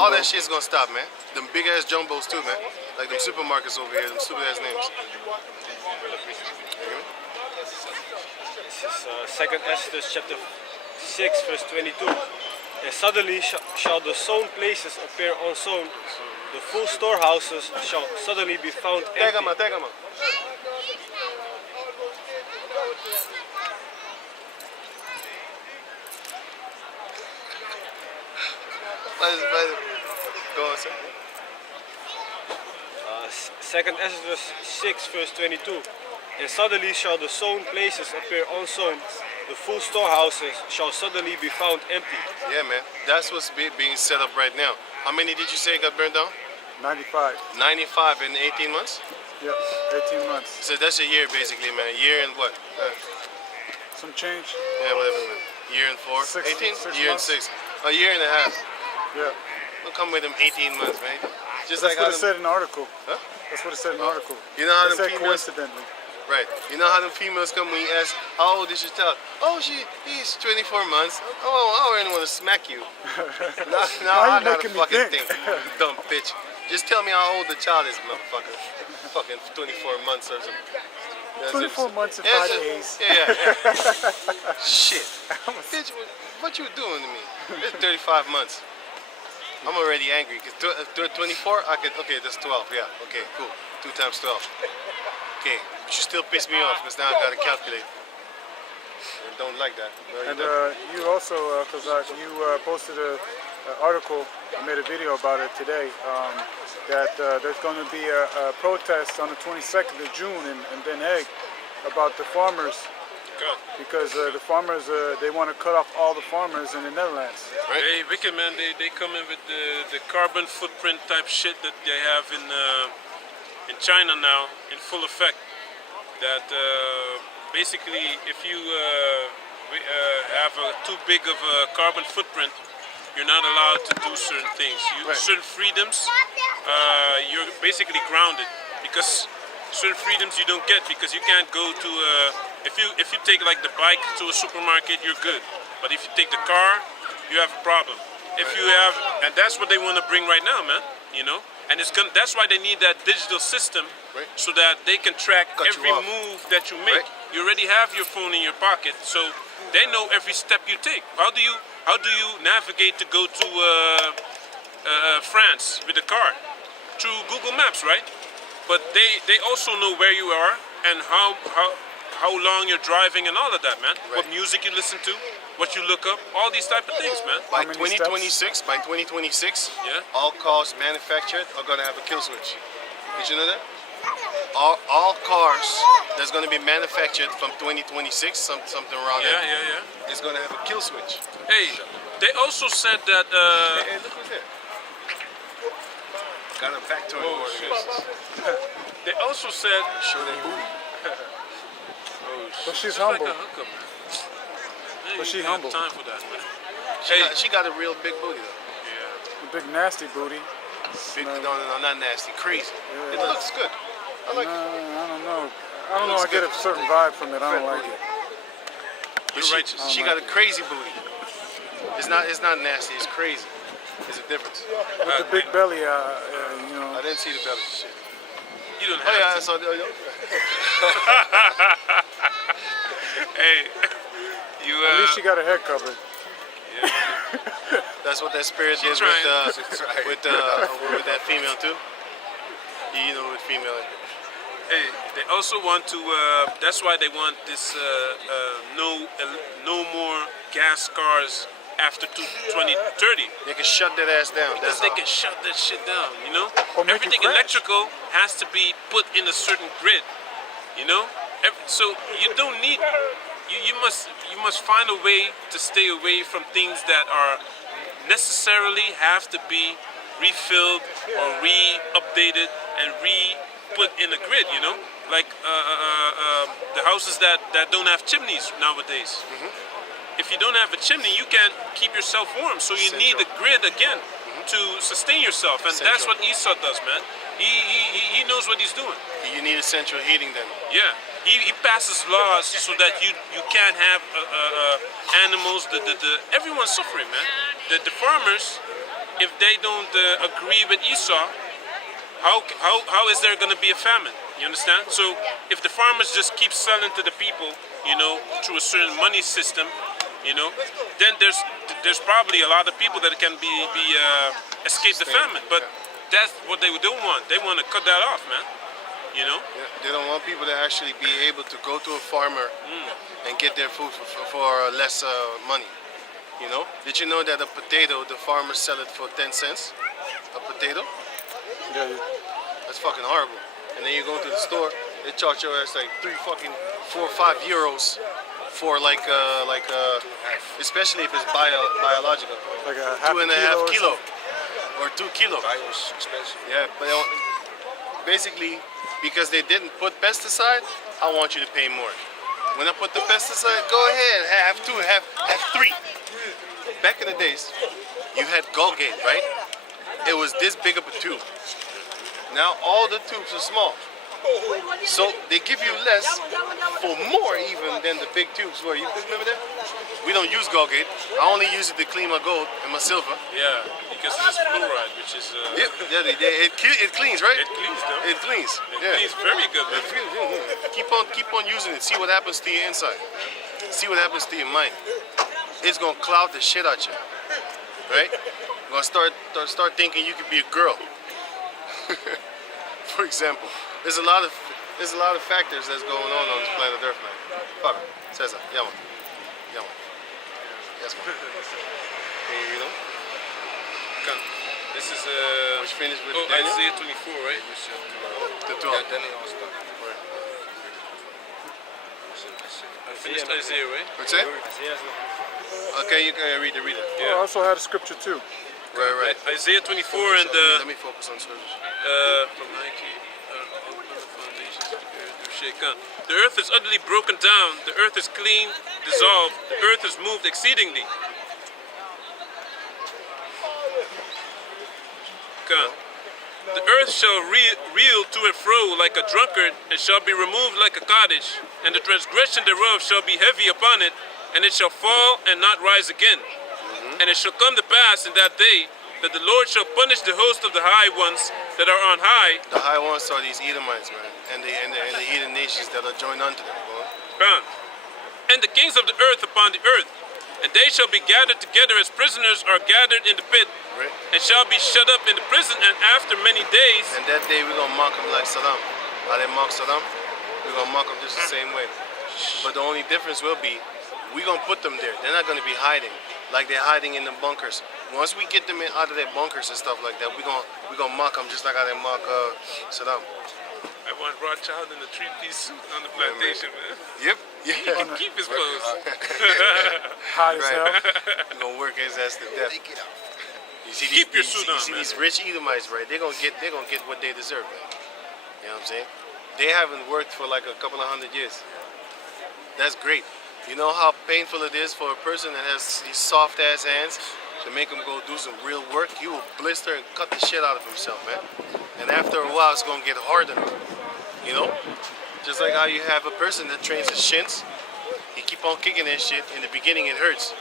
all that shit's gonna stop, man. Them big ass jumbos too, man. Like them supermarkets over here, them stupid ass names. This is 2nd Esdras chapter 6 verse 22. And suddenly shall the sown places appear unsown. The full storehouses shall suddenly be found empty. Tega. Go on, sir. 2nd Esdras 6 verse 22. And suddenly shall the sown places appear unsown. The full storehouses shall suddenly be found empty. Yeah, man. That's what's being set up right now. How many did you say got burned down? 95. 95 in 18 months? Yep, 18 months. So that's a year basically, man. A year and what? Some change? Yeah, whatever, man. Year and 4? 18? Year months. and 6. A year and a half. Yeah. Don't come with them 18 months, man. Just That's like what it said in the article. Huh? That's what it said in the article. You know how it them said females... coincidentally. Right. You know how them females come when you ask, how old is your child? Oh, he's 24 months. Oh, I really want to smack you. now I gotta fucking think. You dumb bitch. Just tell me how old the child is, motherfucker. Fucking 24 months or something. 24 months and 5 days. Yeah. Shit. Bitch, what you doing to me? It's 35 months. I'm already angry because 24, I could, okay, that's 12. Yeah, okay, cool. 2 times 12. Okay, but you still piss me off because now I gotta calculate. I don't like that. No, and you also, because you posted an article, I made a video about it today, that there's going to be a protest on the 22nd of June in Den Haag about the farmers. Good. Because the farmers, they want to cut off all the farmers in the Netherlands. Right. Hey, wicked, man. They come in with the carbon footprint type shit that they have in China now in full effect. That basically, if you have too big of a carbon footprint, you're not allowed to do certain things. Certain freedoms, you're basically grounded because certain freedoms you don't get because you can't go to if you take like the bike to a supermarket, you're good. But if you take the car, you have a problem. If you have, and that's what they want to bring right now, man. You know, and that's why they need that digital system, so that they can track every move that you make. You already have your phone in your pocket, so they know every step you take. How do you navigate to go to France with a car? Through Google Maps, right? But they also know where you are and how long you're driving and all of that, man. What music you listen to, what you look up, all these type of things, man. By 2026, yeah, all cars manufactured are gonna have a kill switch. Did you know that? All cars that's gonna be manufactured from 2026, something around there. Yeah. Is gonna have a kill switch. Hey, they also said that. Hey, look who's there. Got a factory. Oh shit. They also said. Show that booty. But she's It's humble. like a hookup, man. But she's Ain't humble. Time for that, man. She got a real big booty though. Yeah. A big nasty booty. Big, no, not nasty, crazy. Yeah. It looks good. I like it. I don't know. I get a certain vibe from it. I don't like it. But she got a crazy booty. It's not nasty. It's crazy. There's a difference. With the big belly, you know. I didn't see the belly. Shit. You don't Oh have yeah, to. I saw the. Hey, you. At least she got her head covered. Yeah. That's what that spirit did with that female too. You know, with female. Hey, they also want to. That's why they want this no more gas cars after 2030. They can shut that ass down. Because they can shut that shit down, you know? Or make it Everything crash. electrical has to be put in a certain grid, you know? So you don't need, you must find a way to stay away from things that are necessarily have to be refilled or re-updated and re-put in a grid, you know? Like the houses that don't have chimneys nowadays. If you don't have a chimney, you can't keep yourself warm. So you need a grid again to sustain yourself, and that's what Esau does, man. He knows what he's doing. You need a central heating then. Yeah, he passes laws so that you can't have animals. Everyone's suffering, man. The farmers, if they don't agree with Esau, how is there going to be a famine? You understand? So if the farmers just keep selling to the people, you know, through a certain money system, you know, then there's probably a lot of people that can escape the famine. But that's what they don't want. They want to cut that off, man. You know? Yeah, they don't want people to actually be able to go to a farmer and get their food for less money. You know? Did you know that a potato, the farmers sell it for 10 cents? A potato? Yeah, That's fucking horrible. And then you go to the store, they charge your ass like 4 or 5 euros for especially if it's biological. like a half 2.5 kilo. or 2 kilo. Bio's expensive. Yeah, but basically, because they didn't put pesticide, I want you to pay more. When I put the pesticide, go ahead, have 2, have 3. Back in the days, you had Colgate, right? It was this big of a tube. Now all the tubes are small. So they give you less for more even than the big tubes were. You remember that? We don't use Colgate. I only use it to clean my gold and my silver. Yeah, because it's fluoride, which is... It cleans, right? It cleans, though. It cleans. It cleans very good, man. Keep on using it. See what happens to your inside. See what happens to your mind. It's gonna cloud the shit out you, right? You're gonna start thinking you could be a girl. For example, there's a lot of factors that's going on this planet Earth, man. Fuck it. Says that. Yeah, man. Yeah, man. Yes, man. You know? Come. This is Which finished with Daniel? Isaiah 24, right? The 12. Yeah, then they all stop. I finished Isaiah, right? What's that? Okay, you can read it. I also had a scripture too. Right. Isaiah 24 and Let me focus on service. from Nike, open the foundations of the earth, do shake on. The earth is utterly broken down. The earth is clean, dissolved. The earth is moved exceedingly. Come. The earth shall reel to and fro like a drunkard, and shall be removed like a cottage, and the transgression thereof shall be heavy upon it, and it shall fall and not rise again. And it shall come to pass in that day that the Lord shall punish the host of the high ones that are on high. The high ones are these Edomites, man, and the heathen nations that are joined unto them. Come. And the kings of the earth upon the earth, and they shall be gathered together as prisoners are gathered in the pit, Right. and shall be shut up in the prison, and after many days. And that day we're gonna mock them like Saddam. How they mock Saddam, we're gonna mock them just the same way. But the only difference will be, we're gonna put them there. They're not gonna be hiding like they're hiding in the bunkers. Once we get them out of their bunkers and stuff like that, we're gonna mock them just like how they mock Saddam. I want Rothschild in a 3-piece suit on the plantation, man. Yep. He Yeah. can keep his clothes. Hot as hell. We're gonna work his ass to death. Take it out. You see Keep your these, suit you on, see man. these rich Edomites, right? They're gonna get what they deserve, man. You know what I'm saying? They haven't worked for like a couple of 100 years. That's great. You know how painful it is for a person that has these soft ass hands to make him go do some real work? He will blister and cut the shit out of himself, man. And after a while, it's gonna get harder. You know? Just like how you have a person that trains his shins. He keep on kicking that shit. In the beginning, it hurts,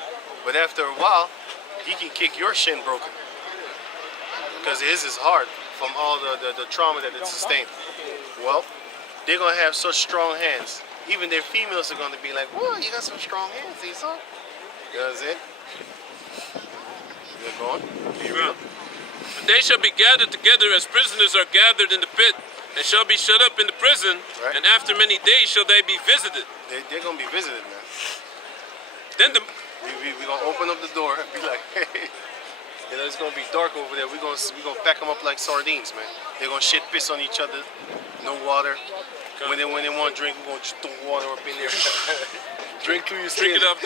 but after a while, he can kick your shin broken because his is hard from all the trauma that it sustained. Well, they're gonna have such strong hands. Even their females are gonna be like, "Whoa, you got some strong hands, Esau." You know what I'm saying? You're going. Well, and they shall be gathered together as prisoners are gathered in the pit, and shall be shut up in the prison, Right. and after many days shall they be visited. They're gonna be visited, man. Then the We gonna open up the door and be like, "Hey, you know, it's gonna be dark over there. We gonna pack them up like sardines, man. They're gonna shit, piss on each other, no water. When they want to drink, we're gonna just throw water up in there. Drink through your skin. drink it off,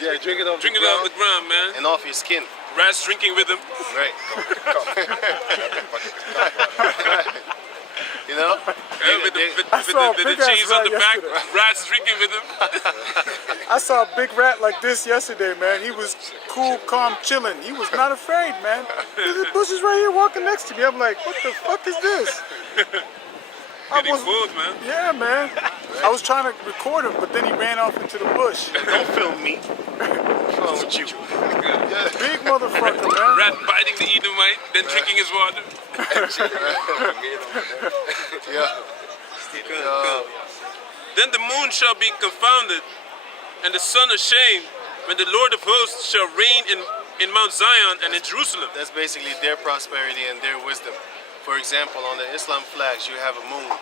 Yeah, drink it off drink the it off ground the ground, man. and off your skin. Rats drinking with them. Right. You know? With I saw a the big-ass cheese on rat the back. yesterday. Rats drinking with them. I saw a big rat like this yesterday, man. He was cool, calm, chilling. He was not afraid, man. There's bushes right here walking next to me. I'm like, what the fuck is this? Getting was- fooled, man. Yeah, man. I was trying to record him, but then he ran off into the bush. Don't film me. What's wrong with you? Yeah. Big motherfucker, man. Rat biting the Edomite, then drinking his water. Yeah. Then the moon shall be confounded, and the sun ashamed, when the Lord of hosts shall reign in Mount Zion and in Jerusalem. That's basically their prosperity and their wisdom. For example, on the Islam flags you have a moon,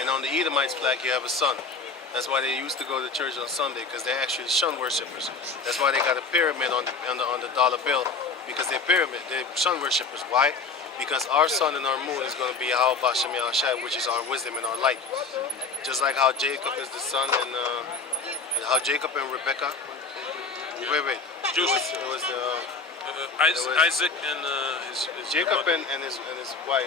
and on the Edomites flag you have a sun. That's why they used to go to church on Sunday, because they're actually sun worshippers. That's why they got a pyramid on the dollar bill, because they're sun worshippers. Why? Because our sun and our moon is going to be Yahweh Bashem Yahushai, which is our wisdom and our light. Just like how Jacob is the sun and how Jacob and Rebecca. Wait. Joseph. It was Isaac and his Jacob mother. and his wife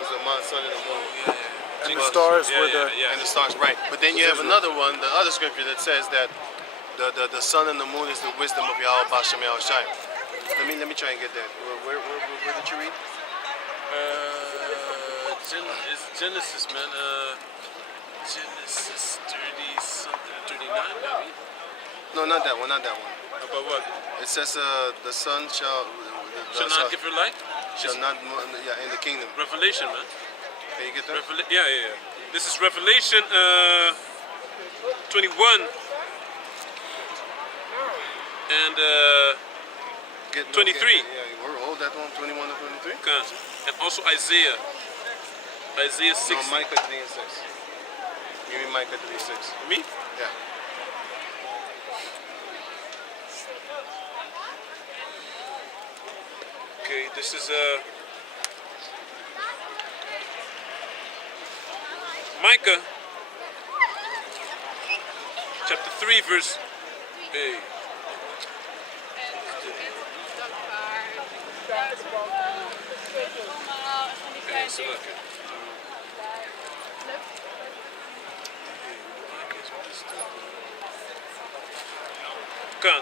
was the sun and the moon. And the stars were the... And the stars, right. But then you have another one, the other scripture that says that the sun and the moon is the wisdom of Yahweh Bashem Yahushai. Let me try and get that. Where did you read? It's Genesis, man. Genesis 30 something, 39 maybe. No, not that one. About what? It says the sun shall Shall not give her light? shall not in the kingdom. Revelation, man. Can you get that? Yeah. This is Revelation 21 and 23. Hold that one, 21 and 23. And also Isaiah 6. No, Micah 3 and 6. You mean Micah 3 6? Me? Yeah. Okay, this is Micah chapter 3 verse 8.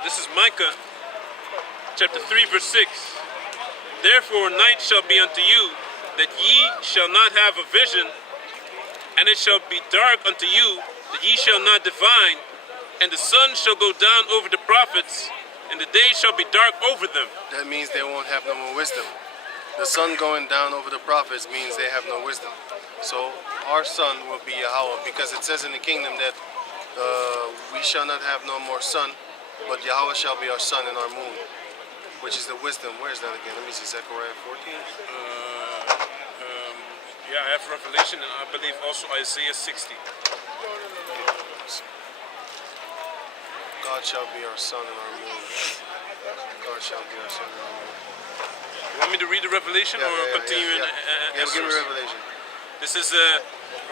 This is Micah chapter 3 verse 6. Therefore night shall be unto you, that ye shall not have a vision, and it shall be dark unto you, that ye shall not divine, and the sun shall go down over the prophets, and the day shall be dark over them. That means they won't have no more wisdom. The sun going down over the prophets means they have no wisdom. So our sun will be Yahweh, because it says in the kingdom that we shall not have no more sun, but Yahweh shall be our sun and our moon, which is the wisdom. Where is that again? Let me see, Zechariah 14. Yeah, I have Revelation, and I believe also Isaiah 60. God shall be our sun and our moon. God shall be our sun and our moon. You want me to read the Revelation or continue in give me Revelation. This is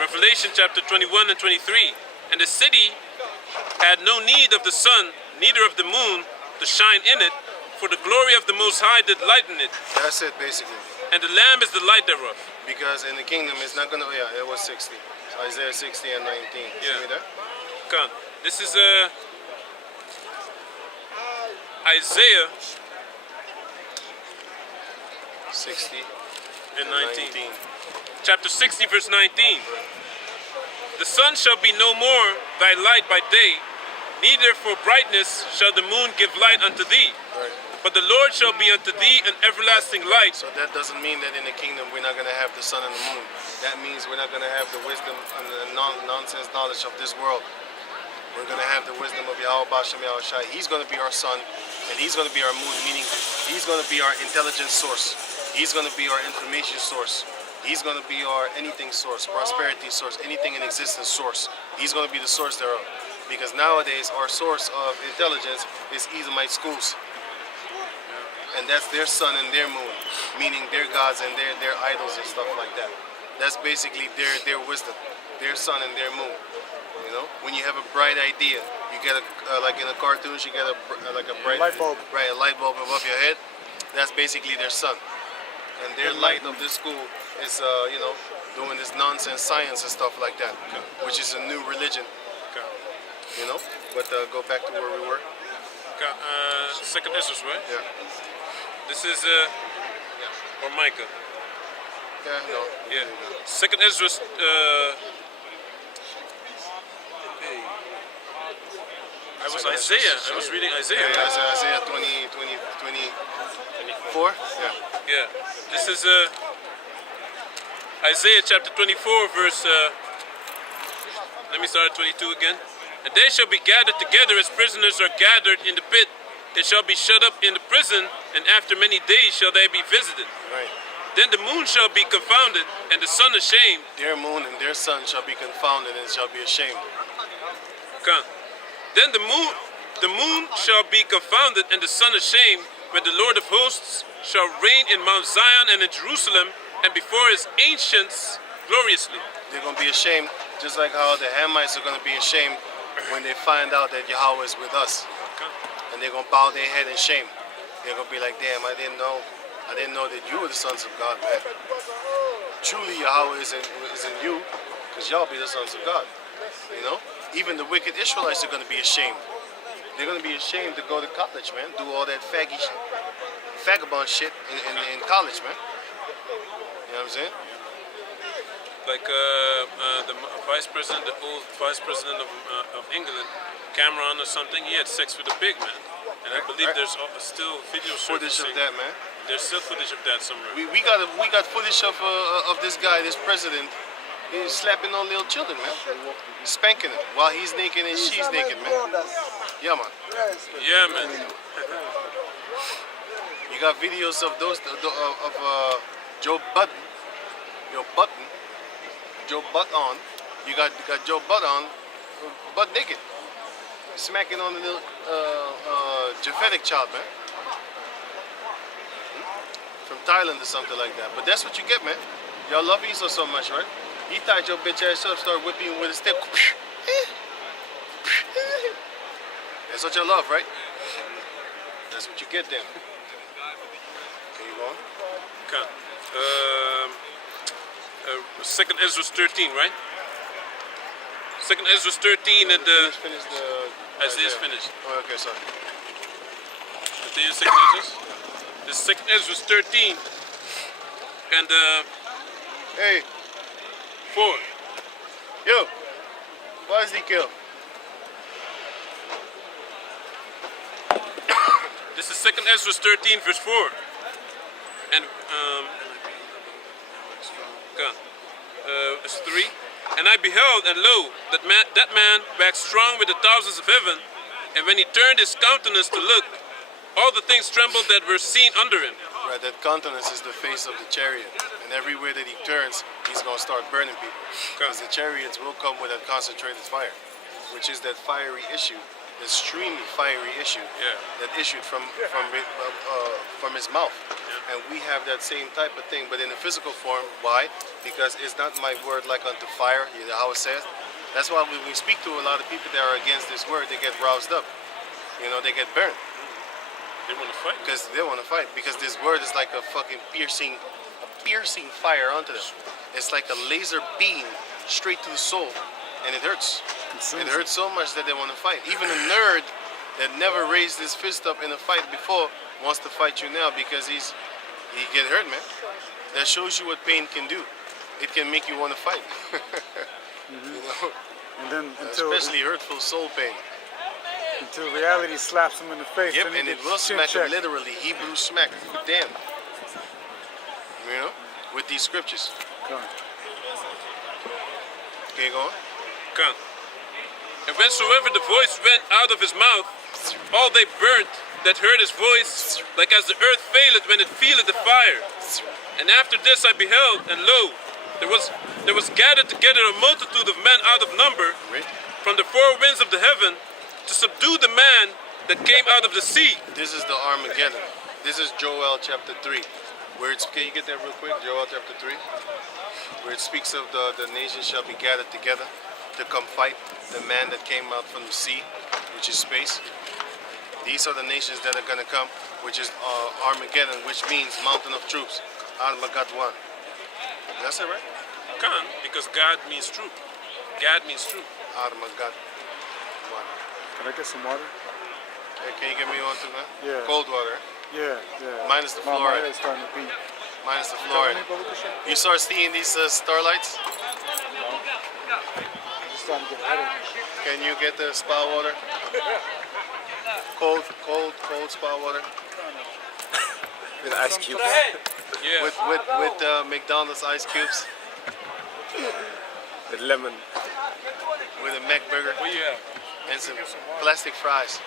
Revelation chapter 21 and 23. And the city had no need of the sun, neither of the moon, to shine in it, for the glory of the Most High did lighten it. That's it, basically. And the Lamb is the light thereof. Because in the kingdom, it's not going to, it was 60. So Isaiah 60 and 19. Yeah. See me there? Come. This is Isaiah 60 and 19. Chapter 60 verse 19. The sun shall be no more thy light by day, neither for brightness shall the moon give light unto thee. Right. But the Lord shall be unto thee an everlasting light. So that doesn't mean that in the kingdom we're not going to have the sun and the moon. That means we're not going to have the wisdom and the nonsense knowledge of this world. We're going to have the wisdom of Yahweh Bashem Yahushai. He's going to be our sun, and he's going to be our moon, meaning he's going to be our intelligence source. He's going to be our information source. He's going to be our anything source, prosperity source, anything in existence source. He's going to be the source thereof. Because nowadays our source of intelligence is Edomite schools. And that's their sun and their moon, meaning their gods and their idols and stuff like that. That's basically their wisdom, their sun and their moon. You know, when you have a bright idea, you get like in the cartoons, you get a bright light bulb. Right, a light bulb above your head. That's basically their sun, and their light of this school is doing this nonsense science and stuff like that, which is a new religion. You know, but go back to where we were. Second Ezra, right? Yeah. This is or Micah. Yeah, no. Yeah. Second Ezra. I was Isaiah. I was reading Isaiah. Yeah, Right? Isaiah 24. Yeah. Yeah. This is Isaiah chapter 24, verse. Let me start at 22 again. And they shall be gathered together as prisoners are gathered in the pit. They shall be shut up in the prison, and after many days shall they be visited. Right. Then the moon shall be confounded, and the sun ashamed. Their moon and their sun shall be confounded and shall be ashamed. Come. Then the moon shall be confounded, and the sun ashamed, when the Lord of hosts shall reign in Mount Zion and in Jerusalem, and before his ancients gloriously. They're going to be ashamed, just like how the Hamites are going to be ashamed when they find out that Yahweh is with us. And they're going to bow their head in shame. They're going to be like, damn, I didn't know that you were the sons of God, man. Truly Yahweh is in you, because y'all be the sons of God. You know? Even the wicked Israelites are going to be ashamed. They're going to be ashamed to go to college, man. Do all that vagabond shit in college, man. You know what I'm saying? Like the vice president, the old vice president of England, Cameron or something, he had sex with a pig, man. And I believe there's still video Footage of that, man. There's still footage of that somewhere. We got footage of this guy, this president. He's slapping on little children, man. Spanking them while he's naked and she's naked, man. Yeah, man. Yeah, man. You got videos of those of Joe Button. Joe Button. You got Joe Button, butt naked, smacking on the little Japhetic child, man. From Thailand or something like that. But that's what you get, man. Y'all love Esau so much, right? He tied your bitch ass up, started whipping you with a stick. That's what you love, right? That's what you get then. Okay, you going? Okay. Second Ezra 13, right? Second Ezra 13 and the Finish Isaiah's finished. Oh, okay, sorry. Continue second Ezra. This is second Ezra 13 and Hey, 4. yo, why is he killed? This is second Ezra 13 verse 4. And it's 3. And I beheld, and lo, that man waxed strong with the thousands of heaven, and when he turned his countenance to look, all the things trembled that were seen under him. Right, that countenance is the face of the chariot. And everywhere that he turns, he's going to start burning people. Because the chariots will come with that concentrated fire, which is that fiery issue, the extremely fiery issue that issued from his mouth. And we have that same type of thing, but in a physical form. Why? Because it's not my word like unto fire, you know how it says. That's why when we speak to a lot of people that are against this word, they get roused up. You know, they get burned. They want to fight. Because they want to fight. Because this word is like a fucking piercing fire onto them. It's like a laser beam straight to the soul, and it hurts. It hurts so much that they want to fight. Even a nerd that never raised his fist up in a fight before wants to fight you now because he get hurt, man. That shows you what pain can do. It can make you want to fight. You know? And then Especially hurtful soul pain. until reality slaps him in the face. Yep, then he and it gets will chin smack him checked. literally. Hebrew smack. Damn. You know? With these scriptures. Come. Okay, go on. Come. And whensoever the voice went out of his mouth, all they burnt that heard his voice, like as the earth faileth when it feeleth the fire. And after this I beheld, and lo, there was gathered together a multitude of men out of number, Right? from the four winds of the heaven, to subdue the man that came out of the sea. This is the Armageddon. This is Joel chapter 3. Where it's, can you get that real quick? Joel chapter 3. Where it speaks of the nations shall be gathered together to come fight the man that came out from the sea, which is space. These are the nations that are going to come, which is Armageddon, which means mountain of troops. Armageddon. That's it, right? Come, because God means truth. God means truth. Armageddon. Can I get some water? Hey, can you give me one too, man? Yeah. Cold water. Yeah, yeah. Minus the My fluoride. head's starting to beat. minus the floor. You start seeing these starlights? Just trying to get ready. Can you get the spa water? Cold spa water. With ice cubes. Yeah. With McDonald's ice cubes. With lemon. With a Mac burger. What you have? And some plastic fries.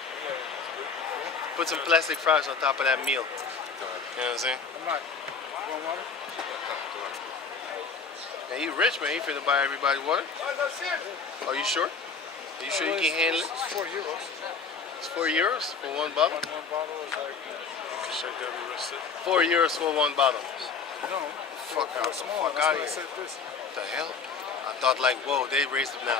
Put some plastic fries on top of that meal. You know what I'm saying? I'm not. You want water? Man, you rich, man. You finna buy everybody water? Are you sure? Are you sure you can handle it? It's 4 euros. It's 4 euros for one bottle? One bottle is like, Check out the rest of it. 4 euros for one bottle. no. Fuck for out, a small. fuck That's out why I of here. said this. What the hell? I thought like, whoa, they raised it now.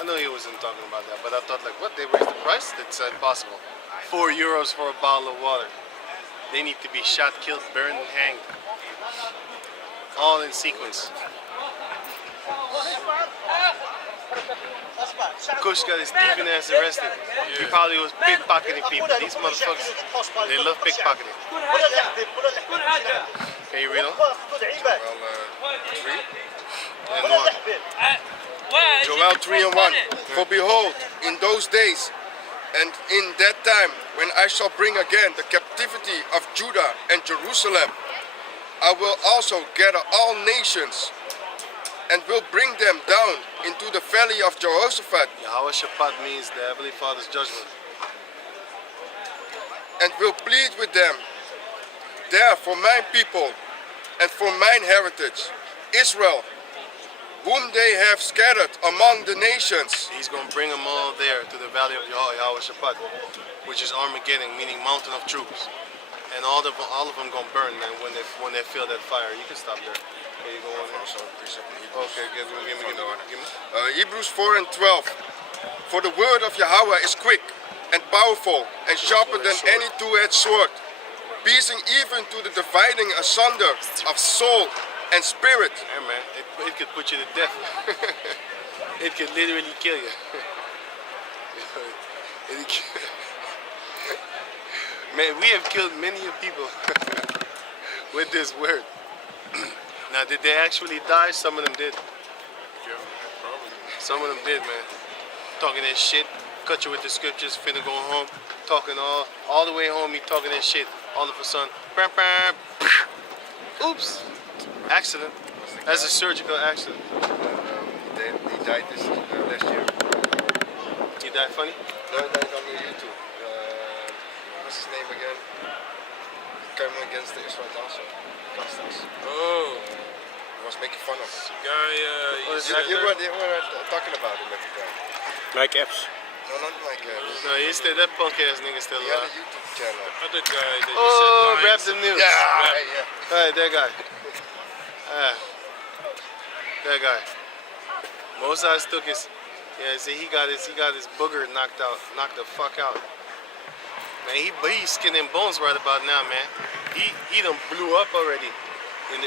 I know he wasn't talking about that, but I thought like, what? They raised the price? That's impossible. 4 euros for a bottle of water. They need to be shot, killed, burned, and hanged. All in sequence. Kush got his thieving ass arrested. He probably was pickpocketing people. These motherfuckers, they love pickpocketing. Can you read on? Well, 3 and 1. Joel 3 and 1. For behold, in those days, and in that time, when I shall bring again the captivity of Judah and Jerusalem, I will also gather all nations, and will bring them down into the valley of Jehoshaphat, Yahweh Shabbat means the Heavenly Father's judgment. and will plead with them there for my people and for mine heritage, Israel, whom they have scattered among the nations. He's going to bring them all there to the valley of Yahweh Shabbat, which is Armageddon, meaning mountain of troops. And all of them going to burn, man, when they feel that fire. You can stop there. There you go on there. Okay, give me. Hebrews 4 and 12. For the word of Yahweh is quick and powerful and sharper than any two-edged sword, piercing even to the dividing asunder of soul and spirit. Hey, man, it could put you to death. It could literally kill you. Man, we have killed many people with this word. Now, did they actually die? Some of them did. Some of them did, man. Talking that shit, cut you with the scriptures, finna go home, talking all the way home, he talking that shit. All of a sudden, bam, bam, oops, accident. That's a surgical accident. He died this last year. He died funny? No, he died on YouTube. What's his name again? Came against the Israelites also. Oh, He was making fun of him. guy. What is You that? were talking about him every time. Like apps. No, not like No, he's still, that punk ass nigga still he had a alive. YouTube channel. Other guy that you Oh, said rap lines. the news. Yeah. Alright, that guy. That guy. Moses took his, see, he got his booger knocked the fuck out. Man, he's skin and bones right about now, man. He done blew up already in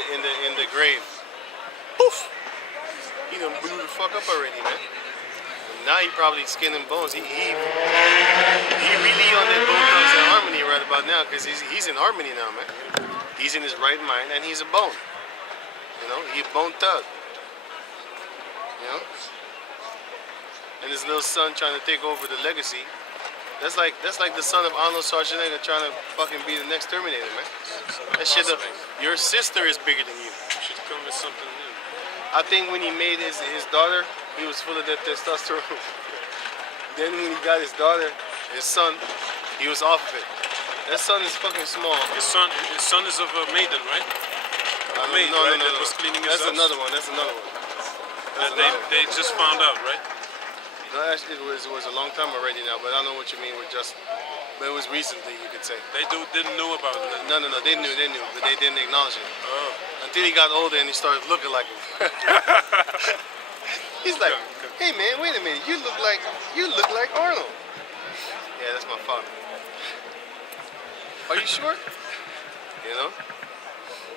the grave. Poof! He done blew the fuck up already, man. Now he probably skin and bones. He really on that bone thugs and harmony right about now, because he's in harmony now, man. He's in his right mind and he's a bone. You know, he a bone thug. You know? And his little son trying to take over the legacy. That's like the son of Arnold Schwarzenegger trying to fucking be the next Terminator, man. That shit up. Your sister is bigger than you. Should come with something new. I think when he made his daughter, he was full of that testosterone. Then when he got his daughter, his son, he was off of it. That son is fucking small. His son is of a maiden, right? A maid, No. right? That was cleaning his That's house. another one. That's another one. That they just found out, right? No, actually, it was a long time already now, but I don't know what you mean with just. But it was recently, you could say. They didn't know about it. No, they knew, but they didn't acknowledge it. Oh. Until he got older and he started looking like him. He's like, hey man, wait a minute, you look like Arnold. Yeah, that's my father. Are you sure? You know?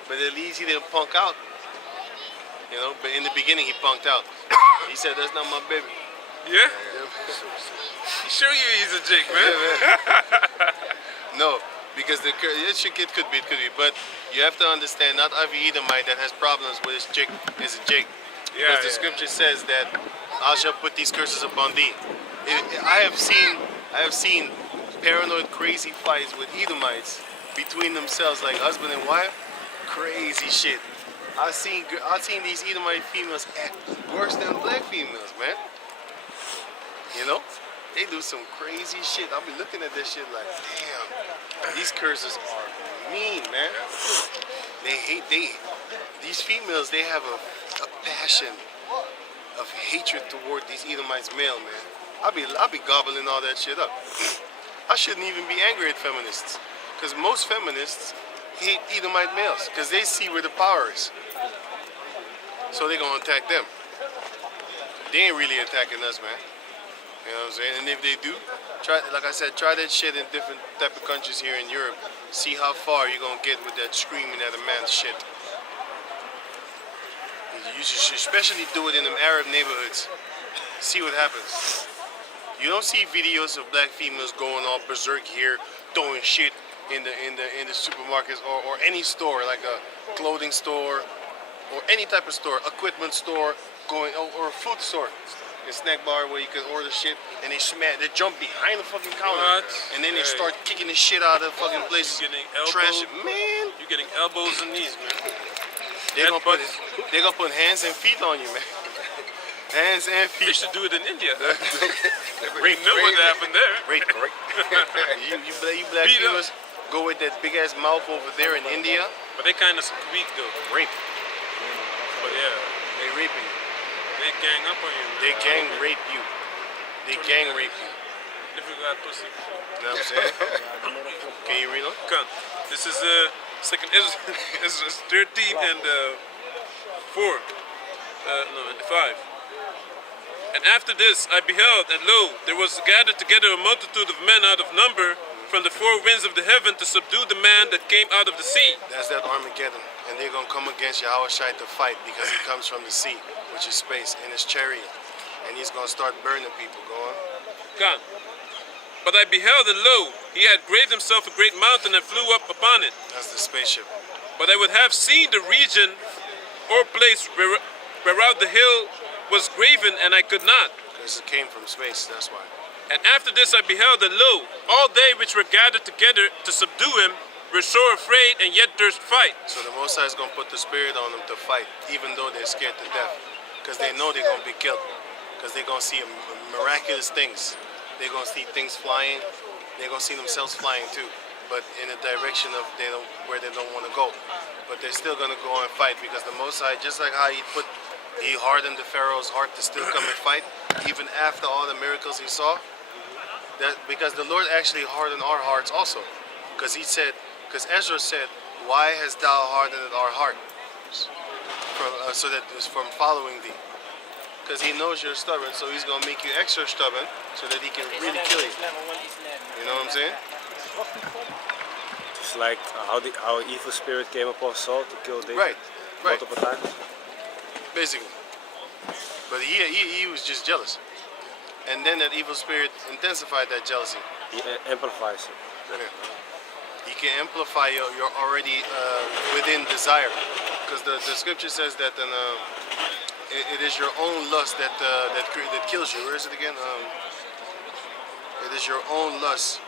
But at least he didn't punk out. You know, but in the beginning he punked out. He said, that's not my baby. Yeah? He show you he's a jig, man. No, because it could be, but You have to understand, not every Edomite that has problems with his chick is a chick. Yeah, Because the scripture says that I shall put these curses upon thee. I have seen paranoid, crazy fights with Edomites between themselves, like husband and wife. Crazy shit. I've seen these Edomite females act worse than black females, man. You know, they do some crazy shit. I'll be looking at this shit like, damn, these curses are mean, man. These females, they have a passion of hatred toward these Edomites male, man. I'll be gobbling all that shit up. I shouldn't even be angry at feminists, because most feminists hate Edomite males, because they see where the power is. So they're gonna attack them. They ain't really attacking us, man. You know what I'm saying? And if they do, like I said, try that shit in different type of countries here in Europe. See how far you're gonna get with that screaming at a man's shit. You should especially do it in them Arab neighborhoods. See what happens. You don't see videos of black females going all berserk here, throwing shit in the supermarkets or any store, like a clothing store or any type of store, equipment store, or a food store. A snack bar where you can order shit and they jump behind the fucking counter. What? And then they start kicking the shit out of the fucking places. You're getting elbows. Trash it. Man. You're getting elbows and knees, man. They're gonna put hands and feet on you, man. Hands and They feet. should do it in India. Rape, know what happened there. Rape. you black Beat up. females go with that big ass mouth over there in India. But they kind of weak though. Rape. But yeah, They raping you. they gang up on you, man. They gang rape you. They gang rape you. If you got pussy. You know what I'm saying? Can you read on? Come. This is second Ezra 13 and 4. No, and 5. And after this I beheld, and lo, there was gathered together a multitude of men out of number from the four winds of the heaven to subdue the man that came out of the sea. That's that Armageddon. And they're going to come against Yahushua to fight because he comes from the sea, which is space, in his chariot. And he's going to start burning people. Go on. Come. But I beheld, and lo, he had graved himself a great mountain and flew up upon it. That's the spaceship. But I would have seen the region or place whereout the hill was graven, and I could not. Because it came from space, that's why. And after this I beheld, and lo, all they which were gathered together to subdue him were sore afraid, and yet durst fight. So the Most High is going to put the spirit on them to fight, even though they're scared to death. Because they know they're going to be killed. Because they're going to see miraculous things. They're going to see things flying. They're going to see themselves flying too. But in a direction of where they don't want to go. But they're still going to go and fight, because the Most High, just like how he hardened the Pharaoh's heart to still come and fight, even after all the miracles he saw. Because the Lord actually hardened our hearts also. Because Ezra said, why hast thou hardened our heart? So that it's from following thee. Because he knows you're stubborn, so he's going to make you extra stubborn so that he can really kill you. You know what I'm saying? Just like how evil spirit came upon Saul to kill David Right. multiple times. Basically. But he was just jealous. And then that evil spirit intensified that jealousy. He amplifies it. Yeah. He can amplify your already within desire. Because the scripture says that it is your own lust that kills you. Where is it again? It is your own lust.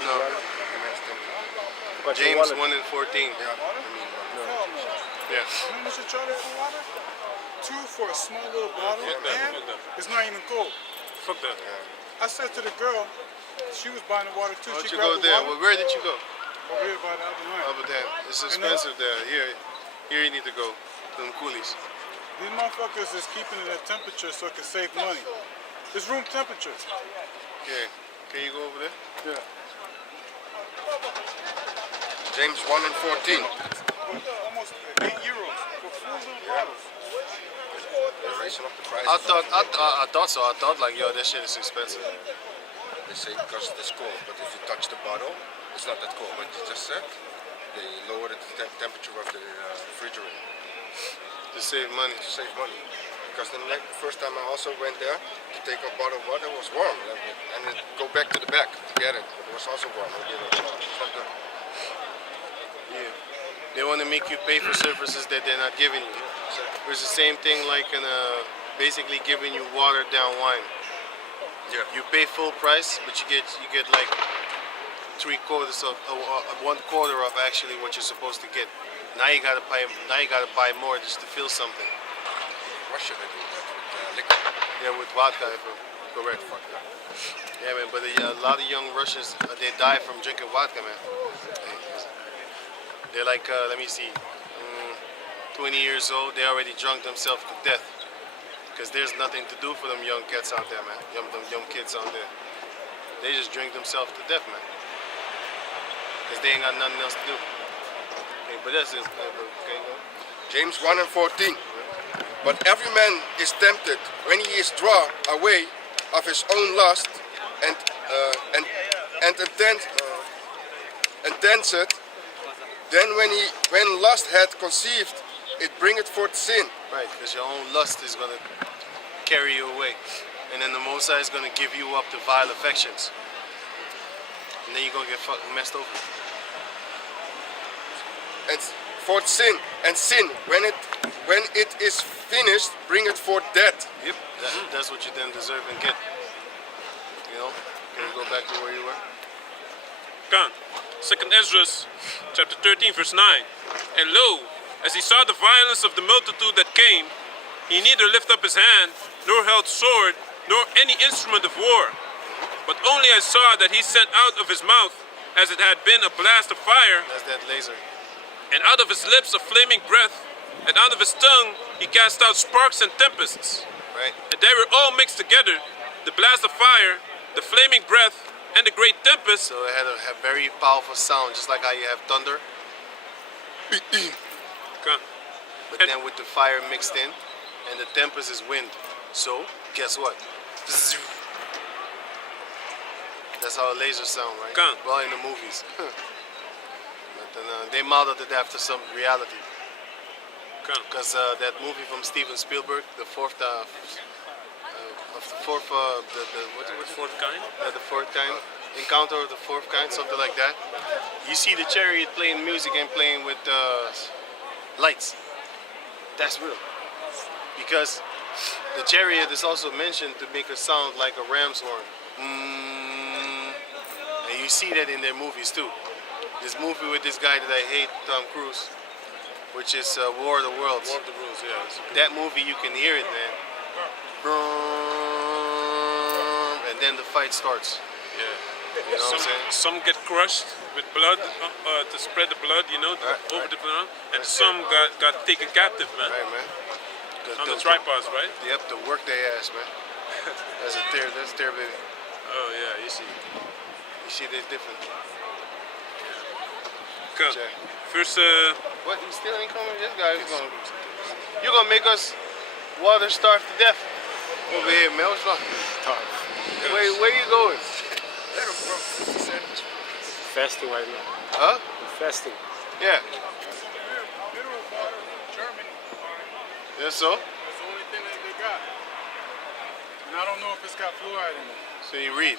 No. James 1 and 14. Yeah. How much you charge for water? 2 for a small little bottle, Fuck that, and fuck that. it's not even cold. Fuck that. I said to the girl, she was buying the water too. Why don't She you go grabbed the there? water Well, where did you go? over here by the other line. Over there. It's expensive there. Here you need to go. To them coolies. These motherfuckers is keeping it at temperature so it can save money. It's room temperature. Okay. Can you go over there? Yeah. James 1 and 14. Almost €8 for 4 little bottles. They're raising up the price. I thought so. I thought like, yo, this shit is expensive. They say because it's cold, but if you touch the bottle, it's not that cold. What you just said? they lowered the temperature of the refrigerator To save money. to save money. Because the first time I also went there to take a bottle of water, it was warm, and it go back to the back to get it. It was also warm. It's not good. Yeah. They want to make you pay for services that they're not giving you. It's the same thing like in basically giving you watered down wine. Yeah. You pay full price, but you get like 3/4 of 1/4 of actually what you're supposed to get. Now you gotta buy more just to feel something. Russia they do that with liquor. Yeah, with vodka, correct. Yeah, man. But a lot of young Russians they die from drinking vodka, man. They're like, let me see, 20 years old. They already drunk themselves to death. Because there's nothing to do for them young cats out there, man. Them young kids out there. They just drink themselves to death, man. Because they ain't got nothing else to do. Okay, but that's it. Okay, go. James 1 and 14. But every man is tempted when he is drawn away of his own lust and intends it. Then when lust hath conceived, it bringeth forth sin. Right, because your own lust is going to carry you away. And then the Most High is going to give you up to vile affections. And then you're going to get fucking messed over. And forth sin, and sin, when it is finished, bringeth forth death. Yep, that's what you then deserve and get. You know? Can you go back to where you were? Kan. 2nd Ezra, chapter 13, verse 9. And lo, as he saw the violence of the multitude that came, he neither lifted up his hand, nor held sword, nor any instrument of war. But only I saw that he sent out of his mouth, as it had been a blast of fire, That's that laser. and out of his lips a flaming breath, and out of his tongue he cast out sparks and tempests. Right? And they were all mixed together, the blast of fire, the flaming breath, and the great tempest. So it had a very powerful sound, just like how you have thunder. Kan. But And- then with the fire mixed in, and the tempest is wind. So, guess what? That's how lasers sound, right? Kan. Well, in the movies. But then, they modeled it after some reality. Kan. Because that movie from Steven Spielberg, the fourth Fourth kind. the fourth kind, Encounter of the Fourth Kind, something like that. You see the chariot playing music and playing with lights. That's real. Because the chariot is also mentioned to make a sound like a ram's horn. And you see that in their movies too. This movie with this guy that I hate, Tom Cruise, which is War of the Worlds. War of the Worlds, yeah. That movie, you can hear it, man. And then the fight starts. Yeah. You know what I'm saying? Some get crushed with blood to spread the blood, you know, Right, over right. the blood, and some got taken captive, man. Right, man. On the tripods, right? Yep, to work their ass, man. That's their baby. Oh yeah, you see. You see, they're different. Kan. Check. First, What? You still ain't coming? This guy is going. You're gonna make us water starve to death over here, man. What's wrong? Where you going? Fasting right now. Huh? Fasting. Yeah. Mineral water from Germany. Yes, so. That's the only thing that they got. And I don't know if it's got fluoride in it. So you read.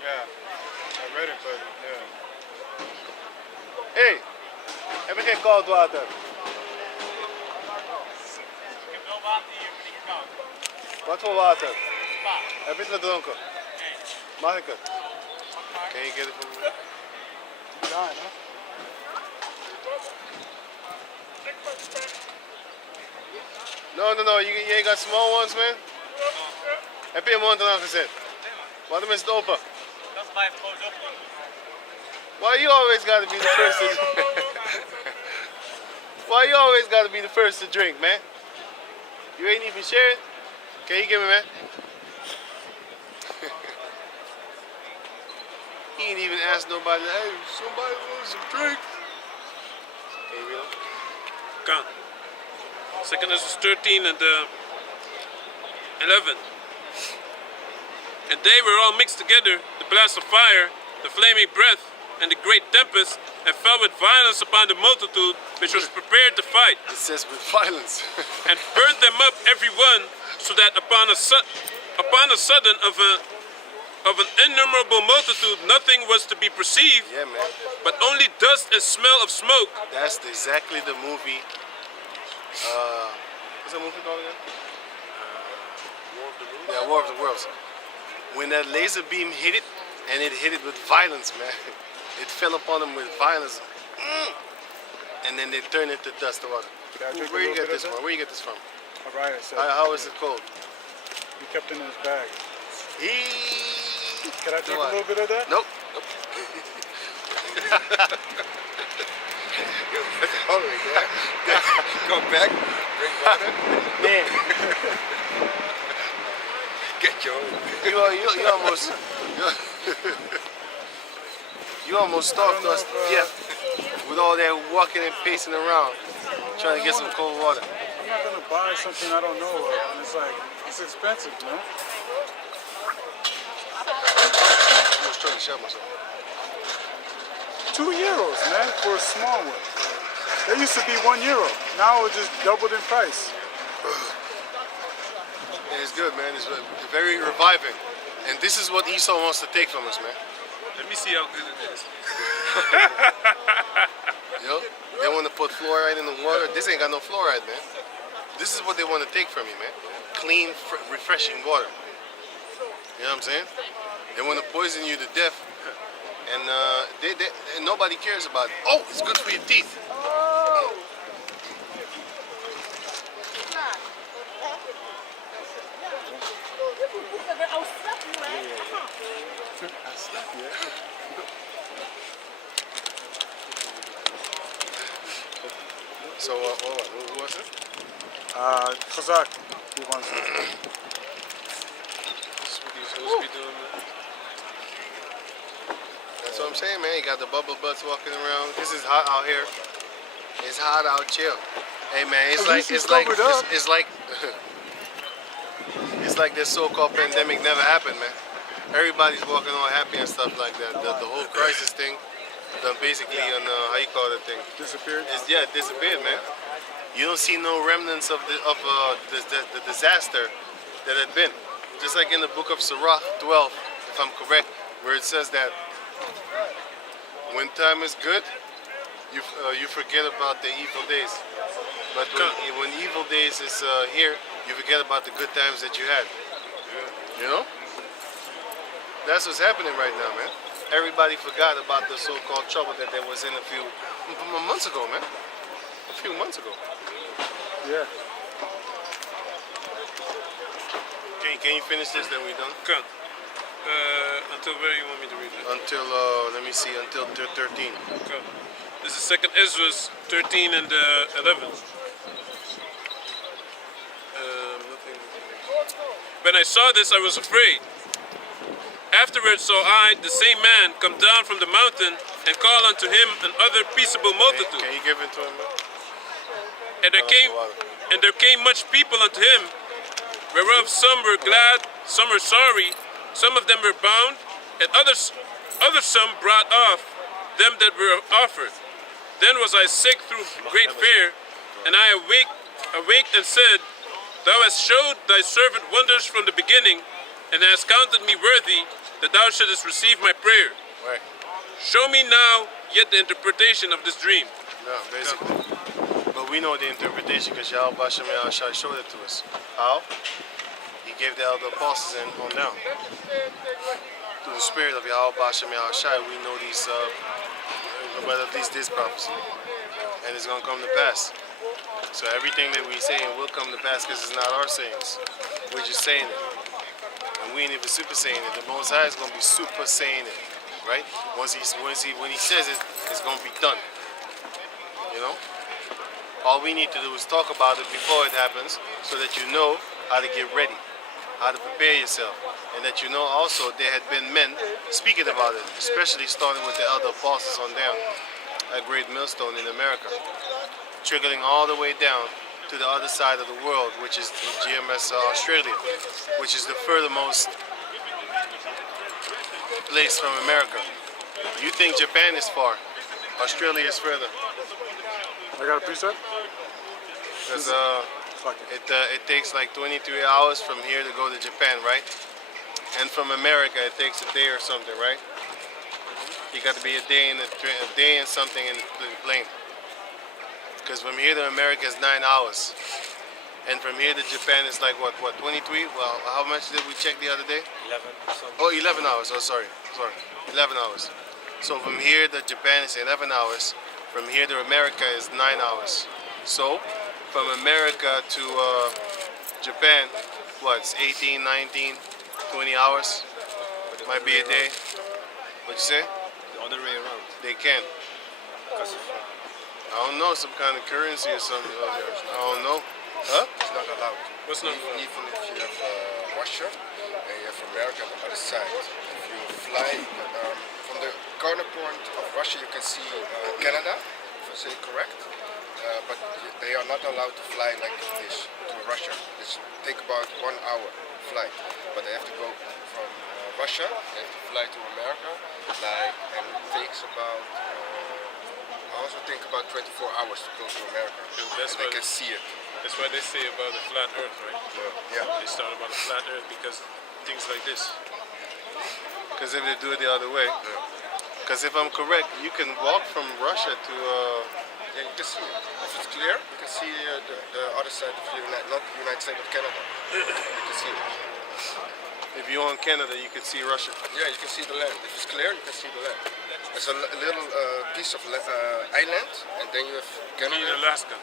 Yeah. I read it, but yeah. Hey, heb je geen koud water? Wat voor water? Heb je het gedronken? Mag ik het? Can you get it from me? Dying, huh? No, you ain't got small ones, man? Heb je hem onderaan gezet? Waarom is het open? Dat is blijven gewoon zo. Why you always gotta be the first to Why you always gotta be the first to drink, man? You ain't even sharing? Can you give me, man? He ain't even asked nobody, hey, somebody wants some drink. Can you read them? Kan. 2nd Ezra 13 and 11. And they were all mixed together, the blast of fire, the flaming breath, and the great tempest, and fell with violence upon the multitude which was prepared to fight, It says with violence. and burned them up every one, so that upon a sudden of an innumerable multitude nothing was to be perceived, Yeah, man. but only dust and smell of smoke. That's exactly the movie. What's that movie called again? Yeah, War of the Worlds. When that laser beam hit it, and it hit it with violence, man. It fell upon them with violence. And then they turned it to dust. Or what? Can I drink a Where you little get bit this of from? Where you get this from? All right, I said. How is it called? He kept it in his bag. Can I drink What? a little bit of that? Nope. All right, yeah. Go back, drink water, Man, get your own. you almost stalked us. Yeah. With all that walking and pacing around, trying to get some cold water. I'm not gonna buy something I don't know of, and it's like it's expensive, man. I was trying to shout myself. €2, man, for a small one. They used to be €1. Now it's just doubled in price. And it's good, man. It's very reviving. And this is what Esau wants to take from us, man. Let me see how good it is. You know? They want to put fluoride in the water. This ain't got no fluoride, man. This is what they want to take from you, man. Clean, refreshing water. You know what I'm saying? They want to poison you to death. And and nobody cares about it. Oh, it's good for your teeth. So, what was it? Khazak, he wants it. That's what he's supposed to be doing, man. That's what I'm saying, man. You got the bubble butts walking around. This is hot out here. It's hot out, chill. Hey, man, At least he's covered up. it's like it's like this so-called pandemic never happened, man. Everybody's walking all happy and stuff like that. The whole crisis thing, done basically on how you call that thing? Disappeared. It disappeared, man. You don't see no remnants of the disaster that had been. Just like in the book of Sirach 12, if I'm correct, where it says that when time is good, you forget about the evil days. But when evil days is here, you forget about the good times that you had. You know? That's what's happening right now, man. Everybody forgot about the so-called trouble that there was in a few months ago, man. A few months ago. Yeah. Can you finish this? Then we done. Kan. Until where you want me to read it? Until let me see. Until 13. Okay. This is 2nd Ezra 13 and 11. Nothing. When I saw this, I was afraid. Afterwards saw I the same man come down from the mountain and call unto him another peaceable multitude. Can you give it to him, man? And there came much people unto him, whereof some were glad, some were sorry, some of them were bound, and other some brought off them that were offered. Then was I sick through great fear, and I awaked and said, Thou hast showed thy servant wonders from the beginning, and hast counted me worthy that thou shouldest receive my prayer. Right. Show me now yet the interpretation of this dream. No, basically. But we know the interpretation because Yahweh Bashem Yahushai showed it to us. How? He gave the elder apostles and on down. Through the spirit of Yahweh Bashem Yahushai, we know these, well, at least this prophecy. And it's going to come to pass. So everything that we say will come to pass because it's not our sayings. We're just saying it. And we ain't even super saying it. The Most High is going to be super saying it. Right? When he says it, it's going to be done. You know? All we need to do is talk about it before it happens so that you know how to get ready, how to prepare yourself. And that you know also there had been men speaking about it, especially starting with the elder apostles on down at Great Millstone in America, trickling all the way down to the other side of the world, which is GMS Australia, which is the furthermost place from America. You think Japan is far. Australia is further. I got a preset? Because Fuck it. it takes like 23 hours from here to go to Japan, right? And from America it takes a day or something, right? You got to be a day and something in the plane. Because from here to America is 9 hours. And from here to Japan is like what, 23? Well, how much did we check the other day? 11 or something. Oh, 11 hours. Oh, sorry. 11 hours. So from here to Japan is 11 hours. From here to America is 9 hours. So from America to Japan, what, it's 18, 19, 20 hours? Might be a day. What you say? The other way around. They can. Because of, I don't know, some kind of currency or something. I don't know. Huh? It's not allowed. What's not? Even if you have Russia and you have America on the other side, if you fly from the corner point of Russia, you can see Canada, if I say correct. But they are not allowed to fly like this to Russia. This take about 1 hour flight, but they have to go from Russia. They have to fly to America, and it takes about. I also think about 24 hours to go to America. That's and they why- can see it. That's why they say about the flat Earth, right? Yeah. They start about the flat Earth because things like this. Because if they do it the other way. Because if I'm correct, you can walk from Russia to. Yeah, you can see it. If it's clear, you can see the other side of the not the United States of Canada. You can see it. If you're on Canada, you can see Russia. Yeah, you can see the land. If it's clear, you can see the land. It's a little piece of island, and then you have I mean Canada. Alaska.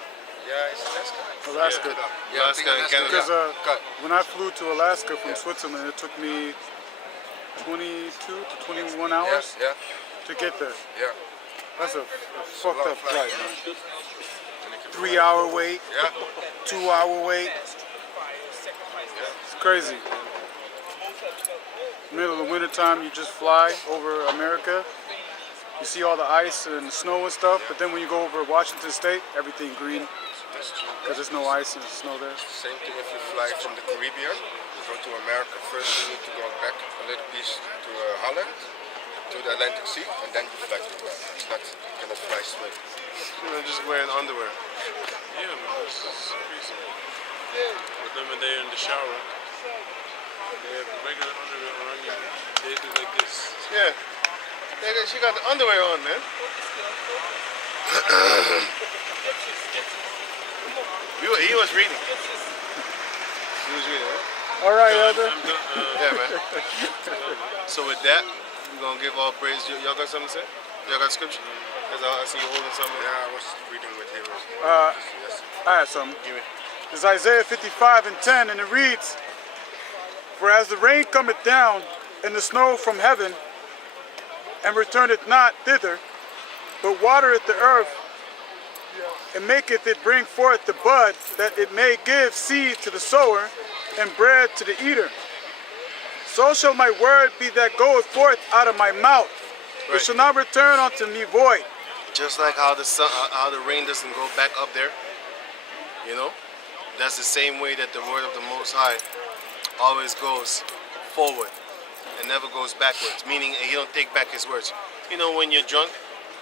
Yeah, it's Alaska. Alaska. Yeah, I think Alaska and Canada. Because Cut. when I flew to Alaska from Switzerland, it took me 22 to 21 hours Yeah, to get there. yeah, That's a fucked long up flight. flight, man. 3 hour wait, yeah. 2 hour wait. It's crazy. Middle of the winter time, you just fly over America. You see all the ice and snow and stuff, but then when you go over Washington State, everything green That's true. because there's no ice and snow there. Same thing if you fly from the Caribbean, you go to America first, you need to go back a little piece to Holland, to the Atlantic Sea, and then you fly to America. It's not, you cannot fly straight. Just wearing underwear. Yeah, man, this is crazy. But then when they're in the shower, they have regular underwear on you. They do like this. Yeah. She got the underwear on, man. He was reading. He was reading, right? All right, Elder. I'm done. Yeah, man. So with that, we're gonna give all praise. Y'all got something to say? Y'all got scripture? Cause I see you holding something. Yeah, I was reading with him. Yes. I had something. Give me. It's Isaiah 55:10, and it reads, "For as the rain cometh down, and the snow from heaven, and returneth not thither, but watereth the earth, and maketh it bring forth the bud, that it may give seed to the sower, and bread to the eater. So shall my word be that goeth forth out of my mouth. It Right. shall not return unto me void." Just like how the sun, how the rain doesn't go back up there, you know, that's the same way that the word of the Most High always goes forward and never goes backwards. Meaning, he don't take back his words. You know, when you're drunk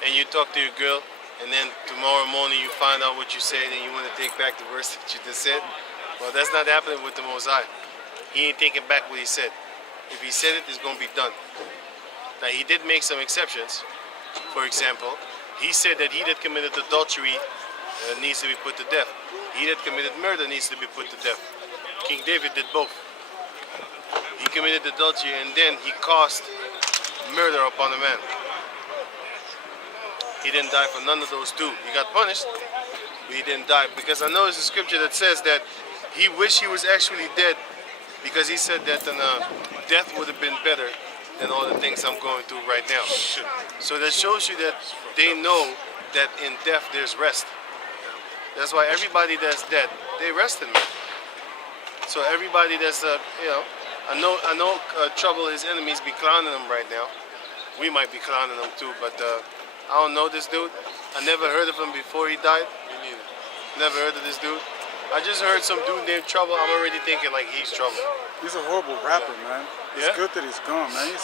and you talk to your girl, and then tomorrow morning you find out what you said and you want to take back the verse that you just said. Well, that's not happening with the Most High. He ain't taking back what he said. If he said it, it's going to be done. Now, he did make some exceptions. For example, he said that he that committed adultery needs to be put to death. He that committed murder needs to be put to death. King David did both. He committed adultery and then he caused murder upon a man. He didn't die for none of those two. He got punished, but he didn't die. Because I know there's a scripture that says that he wished he was actually dead, because he said that death would have been better than all the things I'm going through right now. So that shows you that they know that in death there's rest. That's why everybody that's dead, they rest in me. So everybody that's, I know trouble, his enemies be clowning him right now. We might be clowning him too, but I don't know this dude. I never heard of him before he died. Me neither. Never heard of this dude. I just heard some dude named Trouble. I'm already thinking like he's trouble. He's a horrible rapper, man. It's Yeah? good that he's gone, man. He's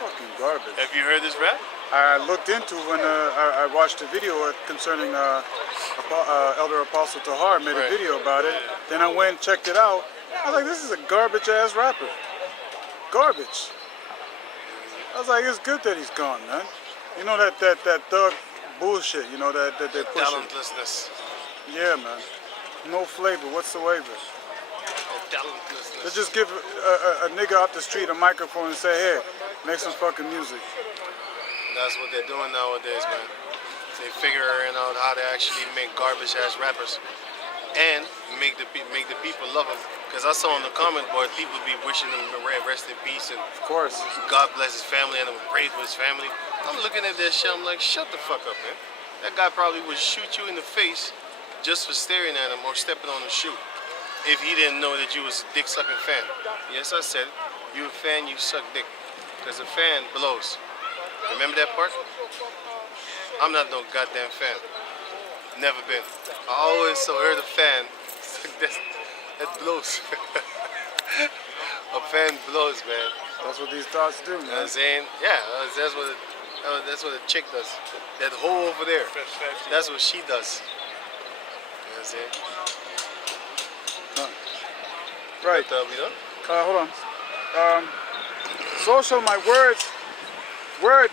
fucking garbage. Have you heard this rap? I looked into when I watched a video concerning Elder Apostle Tahar made a Right. video about it. Then I went and checked it out. I was like, this is a garbage ass rapper. Garbage. I was like, it's good that he's gone, man. You know that thug bullshit, you know, that they push. Talentlessness. Yeah, man. No flavor whatsoever. Talentlessness. Let's just give a nigga off the street a microphone and say, hey, make some fucking music. That's what they're doing nowadays, man. They figuring out how to actually make garbage ass rappers and make the people love them. Because I saw on the comment board people be wishing him to rest in peace and Of course. God bless his family and I'm praying for his family. I'm looking at that shit. I'm like, shut the fuck up, man. That guy probably would shoot you in the face just for staring at him or stepping on his shoe. If he didn't know that you was a dick sucking fan. Yes, I said it. You a fan, you suck dick. Because a fan blows. Remember that part? I'm not no goddamn fan. Never been. I always heard a fan. That blows. A fan blows, man. That's what these thoughts do, You know what man. I'm saying? Yeah, that's what a chick does. That hole over there. That's what she does. You know what I'm saying? Right. But, we done? Hold on. So shall my word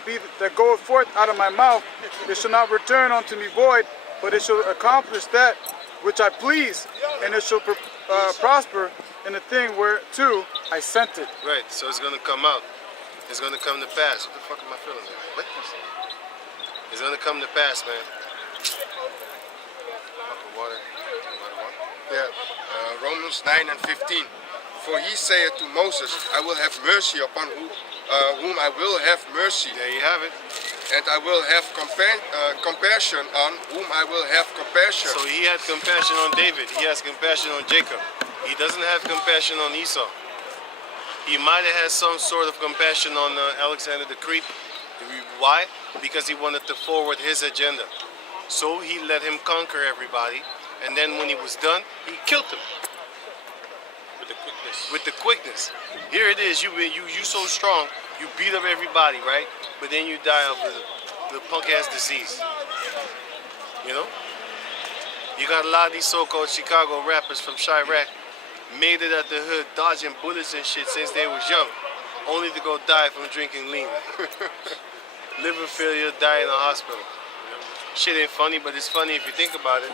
be that goeth forth out of my mouth. It shall not return unto me void, but it shall accomplish that which I please, and it shall prosper in the thing whereto I sent it. Right, so it's gonna come out. It's gonna come to pass. What the fuck am I feeling? What? It's gonna come to pass, man. Fucking water. Yeah, Romans 9 and 15. For he saith to Moses, I will have mercy upon whom I will have mercy, There you have it. and I will have compassion on whom I will have compassion. So he had compassion on David. He has compassion on Jacob. He doesn't have compassion on Esau. He might have had some sort of compassion on Alexander the Creep. Why? Because he wanted to forward his agenda. So he let him conquer everybody. And then when he was done, he killed him. With the quickness. With the quickness. Here it is. You so strong. You beat up everybody, right? But then you die of the punk ass disease. You know? You got a lot of these so-called Chicago rappers from Chirac made it at the hood, dodging bullets and shit since they was young, only to go die from drinking lean. Liver failure, die in a hospital. Shit ain't funny, but it's funny if you think about it.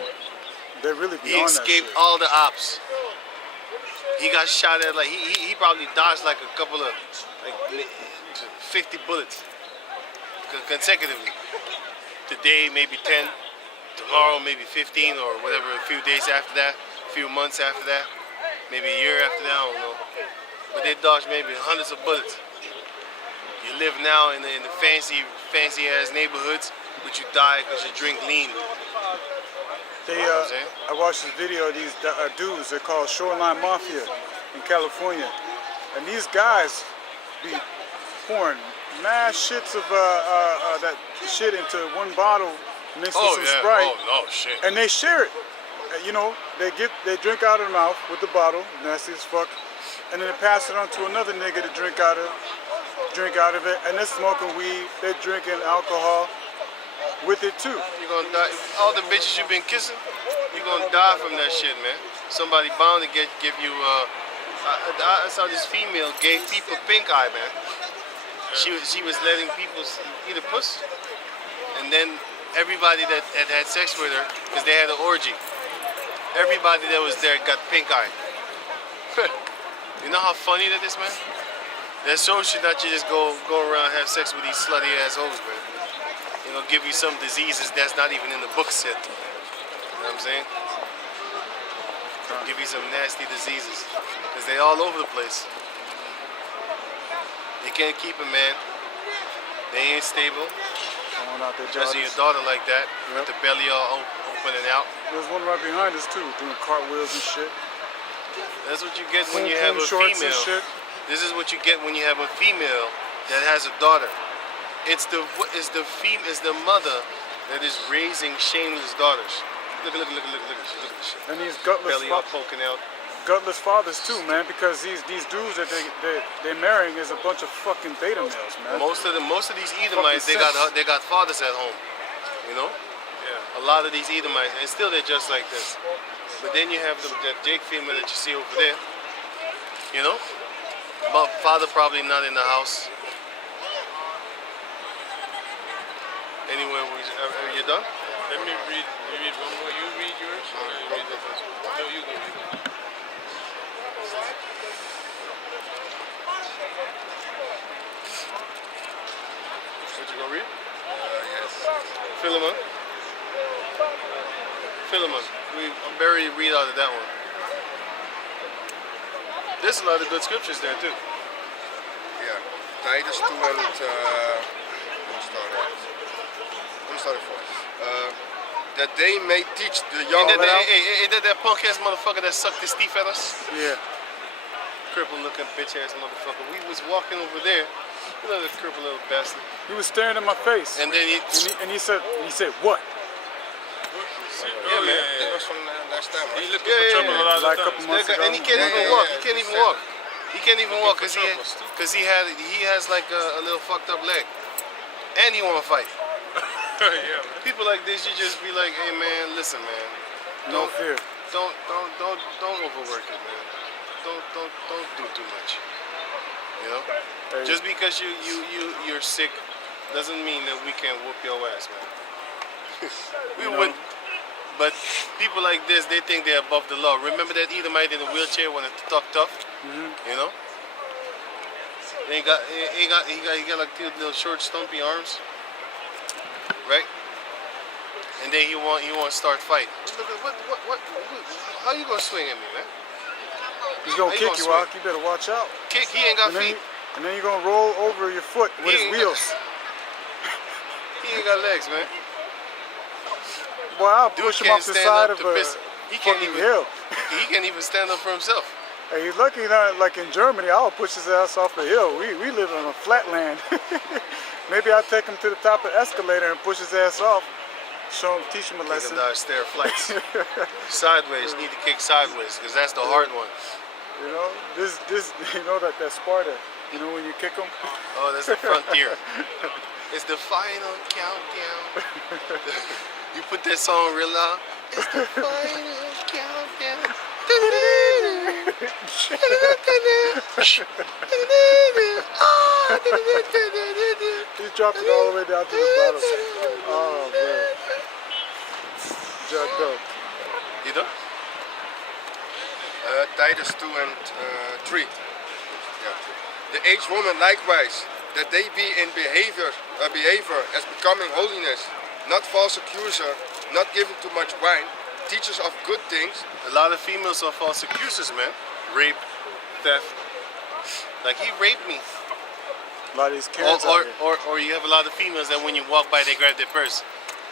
They're really He beyond that escaped shit. all the ops. He got shot at like he probably dodged like a couple of like 50 bullets consecutively. Today maybe 10, tomorrow maybe 15 or whatever. A few days after that, a few months after that, maybe a year after that. I don't know. But they dodged maybe hundreds of bullets. You live now in the fancy ass neighborhoods, but you die because you drink lean. They, know what I'm saying? I watched this video of these dudes. They're called Shoreline Mafia in California, and these guys be pouring mass shits of that shit into one bottle mixed with some Sprite, Oh no, shit. and they share it. You know, they drink out of the mouth with the bottle, nasty as fuck, and then they pass it on to another nigga to drink out of it, and they're smoking weed. They're drinking alcohol with it too. You're gonna die. All the bitches you've been kissing, you're gonna die from that shit, man. Somebody bound to give you. I saw this female gave people pink eye, man. She was letting people eat a puss, and then everybody that had sex with her, because they had an orgy, everybody that was there got pink eye. You know how funny that is, man? That shows you that you just go around and have sex with these slutty assholes, man. You know, give you some diseases that's not even in the books yet. You know what I'm saying? Give you some nasty diseases. Because they all over the place. You can't keep them, man. They ain't stable. Throwing out their Dressing your daughters. daughter like that, with the belly all open and out. There's one right behind us too, doing cartwheels and shit. That's what you get when you have a Shorts and female. shit. This is what you get when you have a female that has a daughter. It's the mother that is raising shameless daughters. Look at this shit. And these gutless Belly all fucks, poking out. gutless fathers too, man, because these dudes that they're marrying is a bunch of fucking beta males, man. Most of these Edomites, they got fathers at home, you know. Yeah. A lot of these Edomites, and still they're just like this. But then you have that Jake female that you see over there, you know. But father probably not in the house. Anyway, are you done? Let me read one more. You read yours. I read the first one. No, you go. What you gonna read? Yes. Philemon. Philemon. We barely read out of that one. There's a lot of good scriptures there too. Yeah. Titus 2 and let me start it for. That they may teach the young. Ain't that punk ass motherfucker that sucked his teeth at us? Yeah. Crippled looking bitch ass motherfucker. We was walking over there. You know the crippled little bastard. He was staring at my face, And then he said what? Yeah, man. That was from last time, right? He looking for trouble a lot of Like a times. couple months ago. And he can't even walk. He can't even walk. He can't even walk because he has like a little fucked up leg, and he want to fight. Yeah, man. People like this, you just be like, hey man, listen, man. No fear. Don't overwork it, man. Don't do too much. You know? Hey. Just because you're sick doesn't mean that we can't whoop your ass, man. We wouldn't. But people like this, they think they're above the law. Remember that Edomite in the wheelchair when it talk tough? You know? He got like two little short, stumpy arms, right? And then he want to start fighting. Look at what? How you gonna swing at me, man? He's gonna How you kick you gonna out. You better watch out. Kick? He ain't got feet. And then you're gonna roll over your foot with his ain't wheels. He ain't got legs, man. Boy, I'll Dude push him can't off the stand side up of to a piss. He can't fucking even. hill. He can't even stand up for himself. Hey, he's lucky not like in Germany. I'll push his ass off the hill. We live on a flat land. Maybe I'll take him to the top of the escalator and push his ass off. Show him, teach him a He lesson. can dodge stair flights. Sideways, need to kick sideways because that's the hard one. You know, this you know that Sparta. You know when you kick him. Oh, that's the frontier. It's the final countdown. You put that song real loud. It's the final countdown. He dropped it all the way down to the bottom. Oh man, jacked up. You know? Titus 2 and 3. Yeah. The aged woman likewise, that they be in behavior as becoming holiness, not false accuser, not giving too much wine, teachers of good things. A lot of females are false accusers, man. Rape, theft. Like he raped me. A lot of these Karens out here. Or you have a lot of females that when you walk by they grab their purse.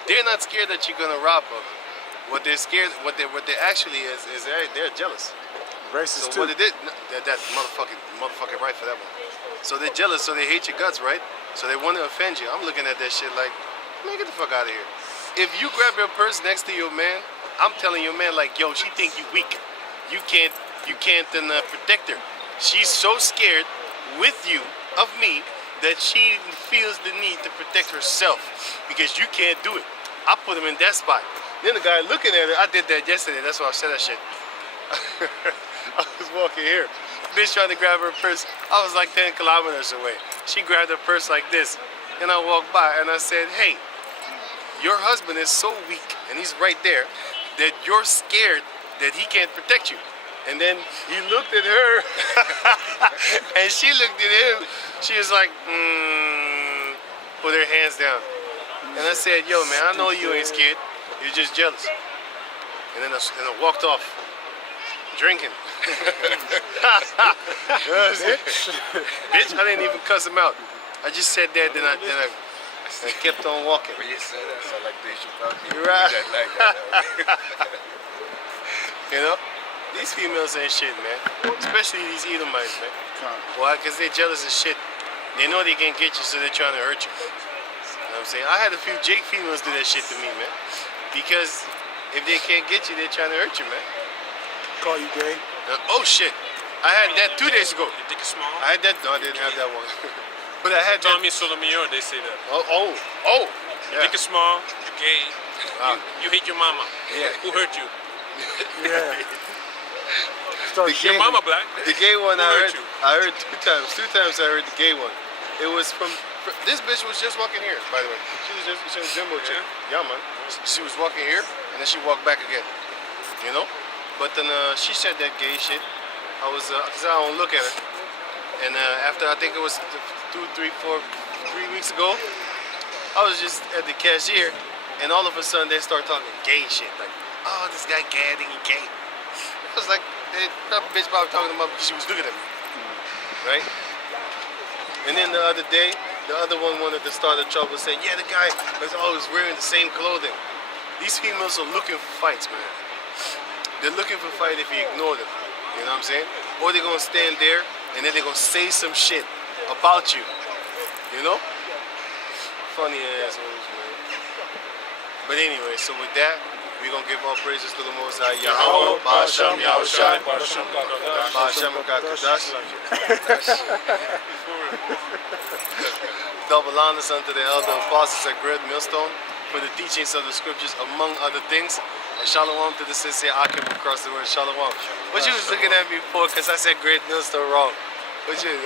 They're not scared that you're gonna rob them. What they're scared, what they actually is they're jealous. Racist So too. what they did, that motherfucking right for that one. So they're jealous, so they hate your guts, right? So they want to offend you. I'm looking at that shit like, man, get the fuck out of here. If you grab your purse next to your man, I'm telling your man like, yo, she think you weak. You can't protect her. She's so scared with you of me that she feels the need to protect herself because you can't do it. I put him in that spot. Then the guy looking at it, I did that yesterday. That's why I said that shit. I was walking here. Bitch trying to grab her purse. I was like 10 kilometers away. She grabbed her purse like this. And I walked by and I said, hey, your husband is so weak, and he's right there, that you're scared that he can't protect you. And then he looked at her, and she looked at him. She was like, put her hands down. And I said, yo, man, I know you ain't scared. You're just jealous. And then I walked off, drinking. Bitch, I didn't even cuss him out. I just said that, then I kept on walking. When you say that, so like they should probably Right. do that like that. You know? These females ain't shit, man. Especially these Edomites, man. Why? Because they're jealous as shit. They know they can't get you, so they're trying to hurt you. You know what I'm saying? I had a few Jake females do that shit to me, man. Because if they can't get you, they're trying to hurt you, man. Call you gay. Oh shit! I had that 2 days ago. Your dick is small. I had that. No, I didn't have that one. But I had that. Tommy Sotomayor, they say that. Oh. Your Yeah. dick is small. You're gay. Ah. You hate your mama. Yeah. Who hurt you? Yeah. Start The Your gay- mama black. The gay one Who I hurt heard. you? I heard 2 times. 2 times I heard the gay one. It was from this bitch was just walking here. By the way, she was Jimbo chick. Yeah, man. She was walking here and then she walked back again. You know. But then she said that gay shit. I was cause I don't look at her. And after I think it was 3 weeks ago, I was just at the cashier, and all of a sudden they start talking gay shit. Like, oh, this guy gay, I think he gay. I was like, that bitch probably talking about because she was looking at me, right? And then the other day, the other one wanted to start a trouble, saying, yeah, the guy was always wearing the same clothing. These females are looking for fights, man. They're looking for fight if you ignore them. You know what I'm saying? Or they're gonna stand there and then they're gonna say some shit about you. You know? Funny assholes, man. But anyway, so with that, we're gonna give all praises to the Most High Yahweh, Ba'ashem Yahushai, Ba'ashem Kakadash. Double honors unto the elder apostles at Great Millstone for the teachings of the scriptures, among other things. And shalom to the sincere Akim across the world. Shalom. What you was looking at me for? Because I said Great Millstone wrong. What you?